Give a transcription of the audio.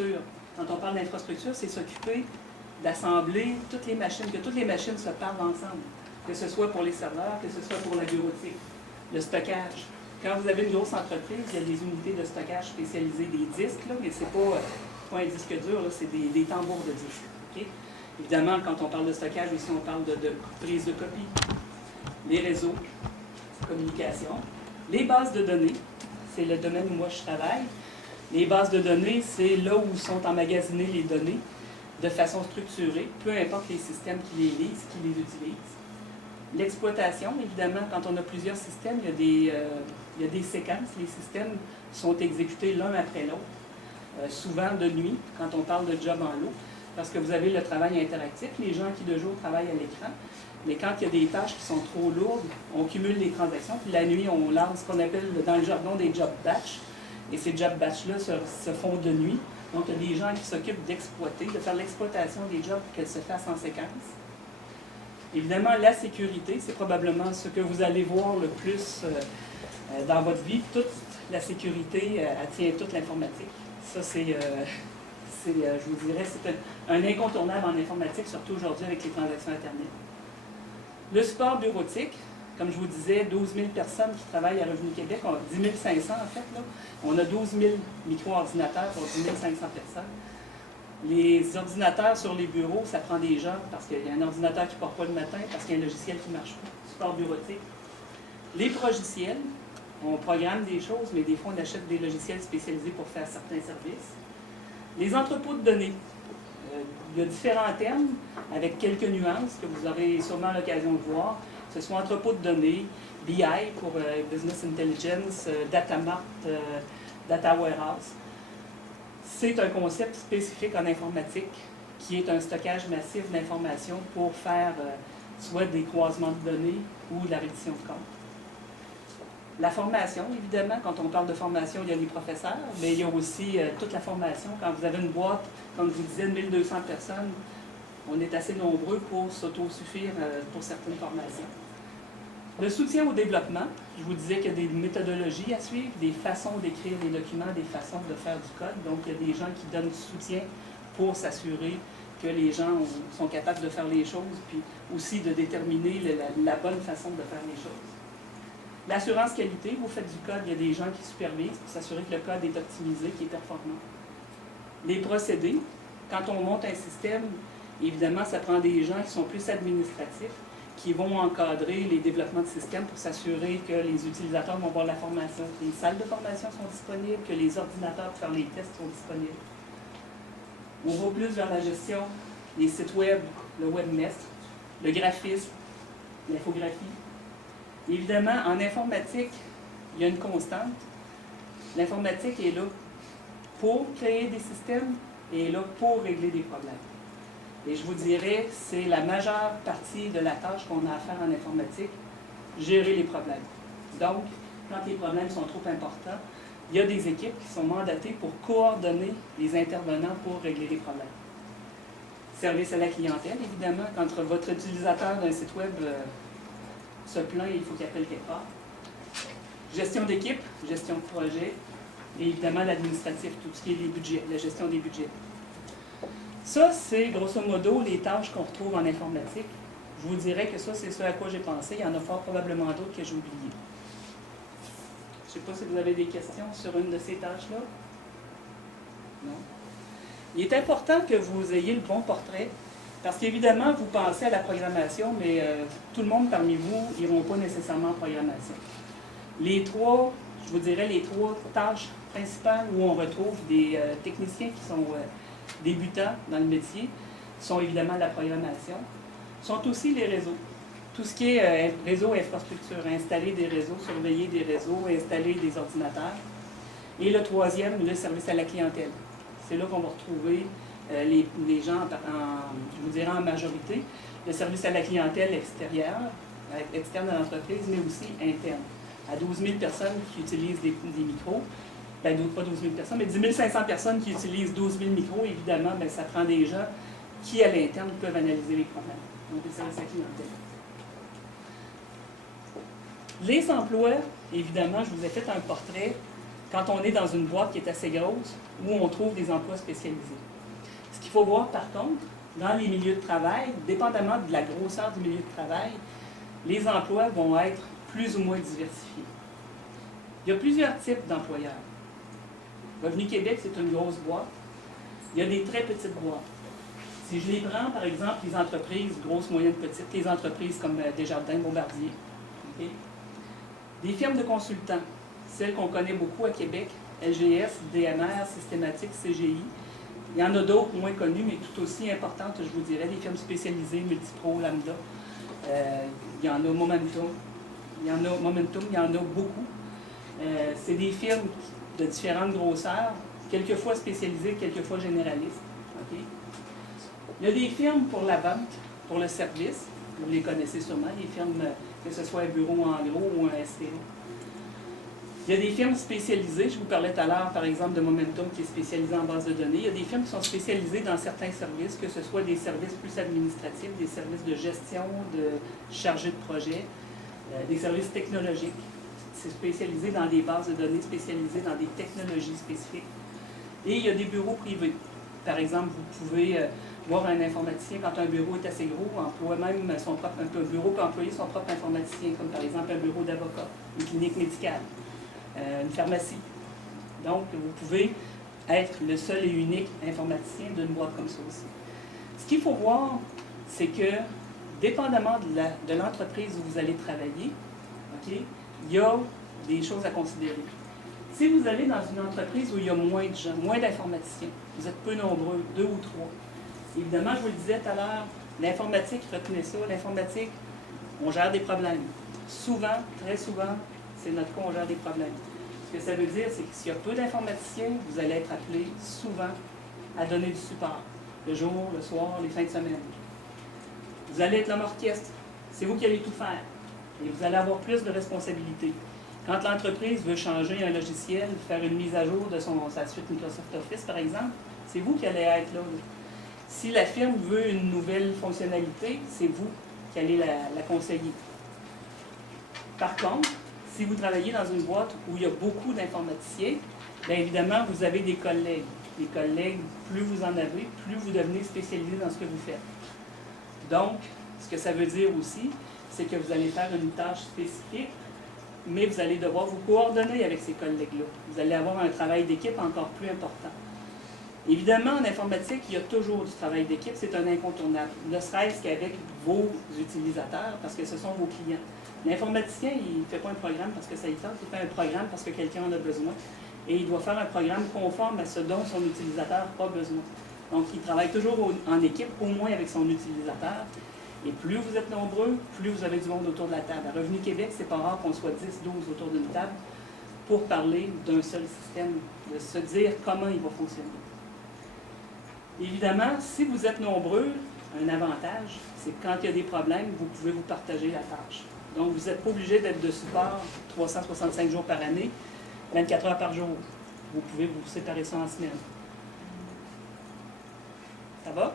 l'infrastructure. Quand on parle d'infrastructure, c'est s'occuper d'assembler toutes les machines, que toutes les machines se parlent ensemble, que ce soit pour les serveurs, que ce soit pour la bureautique, le stockage. Quand vous avez une grosse entreprise, il y a des unités de stockage spécialisées, des disques, là, mais ce n'est pas un disque dur, c'est des tambours de disques. Okay? Évidemment, quand on parle de stockage, ici, on parle de prise de copie, les réseaux, communication, les bases de données, c'est le domaine où moi je travaille. Les bases de données, c'est là où sont emmagasinées les données de façon structurée, peu importe les systèmes qui les lisent, qui les utilisent. L'exploitation, évidemment, quand on a plusieurs systèmes, il y a des séquences. Les systèmes sont exécutés l'un après l'autre, souvent de nuit, quand on parle de job en lot, parce que vous avez le travail interactif, les gens qui de jour travaillent à l'écran, mais quand il y a des tâches qui sont trop lourdes, on cumule les transactions, puis la nuit, on lance ce qu'on appelle dans le jargon des job batch, et ces job batch-là se font de nuit. Donc, il y a des gens qui s'occupent d'exploiter, de faire l'exploitation des jobs pour qu'elles se fassent en séquence. Évidemment, la sécurité, c'est probablement ce que vous allez voir le plus dans votre vie. Toute la sécurité, elle tient toute l'informatique. Ça, je vous dirais, c'est un incontournable en informatique, surtout aujourd'hui avec les transactions Internet. Le support bureautique, comme je vous disais, 12 000 personnes qui travaillent à Revenu Québec, 10 500 en fait. Là. On a 12 000 micro-ordinateurs pour 10 500 personnes. Les ordinateurs sur les bureaux, ça prend des gens parce qu'il y a un ordinateur qui ne part pas le matin, parce qu'il y a un logiciel qui ne marche pas. Support bureautique. Les progiciels, on programme des choses, mais des fois on achète des logiciels spécialisés pour faire certains services. Les entrepôts de données. Il y a différents termes avec quelques nuances que vous aurez sûrement l'occasion de voir. Ce sont entrepôts de données, BI pour Business Intelligence, Data Mart, Data Warehouse. C'est un concept spécifique en informatique qui est un stockage massif d'informations pour faire soit des croisements de données ou de la reddition de compte. La formation, évidemment, quand on parle de formation, il y a les professeurs, mais il y a aussi toute la formation. Quand vous avez une boîte, comme je vous disais, de 1200 personnes, on est assez nombreux pour s'autosuffire pour certaines formations. Le soutien au développement, je vous disais qu'il y a des méthodologies à suivre, des façons d'écrire les documents, des façons de faire du code. Donc, il y a des gens qui donnent du soutien pour s'assurer que les gens sont capables de faire les choses, puis aussi de déterminer la bonne façon de faire les choses. L'assurance qualité, vous faites du code, il y a des gens qui supervisent pour s'assurer que le code est optimisé, qu'il est performant. Les procédés, quand on monte un système, évidemment, ça prend des gens qui sont plus administratifs, qui vont encadrer les développements de systèmes pour s'assurer que les utilisateurs vont voir la formation, que les salles de formation sont disponibles, que les ordinateurs pour faire les tests sont disponibles. On va plus vers la gestion des sites web, le webmaster, le graphisme, l'infographie. Évidemment, en informatique, il y a une constante. L'informatique est là pour créer des systèmes et est là pour régler des problèmes. Et je vous dirais, c'est la majeure partie de la tâche qu'on a à faire en informatique, gérer les problèmes. Donc, quand les problèmes sont trop importants, il y a des équipes qui sont mandatées pour coordonner les intervenants pour régler les problèmes. Service à la clientèle, évidemment, quand votre utilisateur d'un site web se plaint, il faut qu'il appelle quelque part. Gestion d'équipe, gestion de projet, et évidemment l'administratif, tout ce qui est les budgets, la gestion des budgets. Ça, c'est grosso modo les tâches qu'on retrouve en informatique. Je vous dirais que ça, c'est ce à quoi j'ai pensé. Il y en a fort probablement d'autres que j'ai oubliées. Je ne sais pas si vous avez des questions sur une de ces tâches-là. Non? Il est important que vous ayez le bon portrait, parce qu'évidemment, vous pensez à la programmation, mais tout le monde parmi vous n'iront pas nécessairement en programmation. Les trois, je vous dirais, les trois tâches principales où on retrouve des techniciens qui sont débutants dans le métier sont évidemment la programmation, sont aussi les réseaux. Tout ce qui est réseau infrastructure, installer des réseaux, surveiller des réseaux, installer des ordinateurs. Et le troisième, le service à la clientèle. C'est là qu'on va retrouver les gens, je vous dirais en majorité, le service à la clientèle externe à l'entreprise, mais aussi interne. À 12 000 personnes qui utilisent des micros, ben, pas 12 000 personnes, mais 10 500 personnes qui utilisent 12 000 micros, évidemment, ben, ça prend des gens qui, à l'interne, peuvent analyser les problèmes. Donc, le service à la clientèle. Les emplois, évidemment, je vous ai fait un portrait. quand on est dans une boîte qui est assez grosse, où on trouve des emplois spécialisés. Ce qu'il faut voir par contre, dans les milieux de travail, dépendamment de la grosseur du milieu de travail, les emplois vont être plus ou moins diversifiés. Il y a plusieurs types d'employeurs. Revenu Québec, c'est une grosse boîte. Il y a des très petites boîtes. Si je les prends, par exemple, les entreprises grosses, moyennes, petites, les entreprises comme Desjardins, Bombardier, okay? Des firmes de consultants, celles qu'on connaît beaucoup à Québec, LGS, DMR, Systématique, CGI. Il y en a d'autres moins connues, mais tout aussi importantes, je vous dirais, des firmes spécialisées, Multipro, Lambda. Il y en a Momentum, il y en a beaucoup. C'est des firmes de différentes grosseurs, quelquefois spécialisées, quelquefois généralistes. Okay? Il y a des firmes pour la vente, pour le service. Vous les connaissez sûrement, les firmes, que ce soit un bureau en gros ou un STO. Il y a des firmes spécialisées, je vous parlais tout à l'heure par exemple de Momentum qui est spécialisé en base de données. Il y a des firmes qui sont spécialisées dans certains services, que ce soit des services plus administratifs, des services de gestion, de chargé de projet, des services technologiques. C'est spécialisé dans des bases de données spécialisées dans des technologies spécifiques. Et il y a des bureaux privés. Par exemple, vous pouvez voir un informaticien, quand un bureau est assez gros, emploie même son propre, un bureau peut employer son propre informaticien, comme par exemple un bureau d'avocat, une clinique médicale, une pharmacie. Donc, vous pouvez être le seul et unique informaticien d'une boîte comme ça aussi. Ce qu'il faut voir, c'est que, dépendamment de l'entreprise où vous allez travailler, okay, il y a des choses à considérer. Si vous allez dans une entreprise où il y a moins de gens, moins d'informaticiens, vous êtes peu nombreux, 2 ou 3, évidemment, je vous le disais tout à l'heure, l'informatique, retenez ça, l'informatique, on gère des problèmes. Souvent, très souvent, c'est notre cas, on gère des problèmes. Ce que ça veut dire, c'est que s'il y a peu d'informaticiens, vous allez être appelé souvent à donner du support, le jour, le soir, les fins de semaine. Vous allez être l'homme orchestre, c'est vous qui allez tout faire. Et vous allez avoir plus de responsabilités. Quand l'entreprise veut changer un logiciel, faire une mise à jour de sa suite Microsoft Office, par exemple, c'est vous qui allez être là. Si la firme veut une nouvelle fonctionnalité, c'est vous qui allez la conseiller. Par contre, si vous travaillez dans une boîte où il y a beaucoup d'informaticiens, bien évidemment, vous avez des collègues. Les collègues, plus vous en avez, plus vous devenez spécialisé dans ce que vous faites. Donc, ce que ça veut dire aussi, c'est que vous allez faire une tâche spécifique, mais vous allez devoir vous coordonner avec ces collègues-là. Vous allez avoir un travail d'équipe encore plus important. Évidemment, en informatique, il y a toujours du travail d'équipe, c'est un incontournable, ne serait-ce qu'avec vos utilisateurs, parce que ce sont vos clients. L'informaticien, il ne fait pas un programme parce que ça y tente, il fait un programme parce que quelqu'un en a besoin, et il doit faire un programme conforme à ce dont son utilisateur n'a pas besoin. Donc, il travaille toujours en équipe, au moins avec son utilisateur. Et plus vous êtes nombreux, plus vous avez du monde autour de la table. À Revenu Québec, c'est pas rare qu'on soit 10, 12 autour d'une table pour parler d'un seul système, de se dire comment il va fonctionner. Évidemment, si vous êtes nombreux, un avantage, c'est que quand il y a des problèmes, vous pouvez vous partager la tâche. Donc, vous n'êtes pas obligé d'être de support 365 jours par année, 24 heures par jour. Vous pouvez vous séparer ça en semaine. Ça va?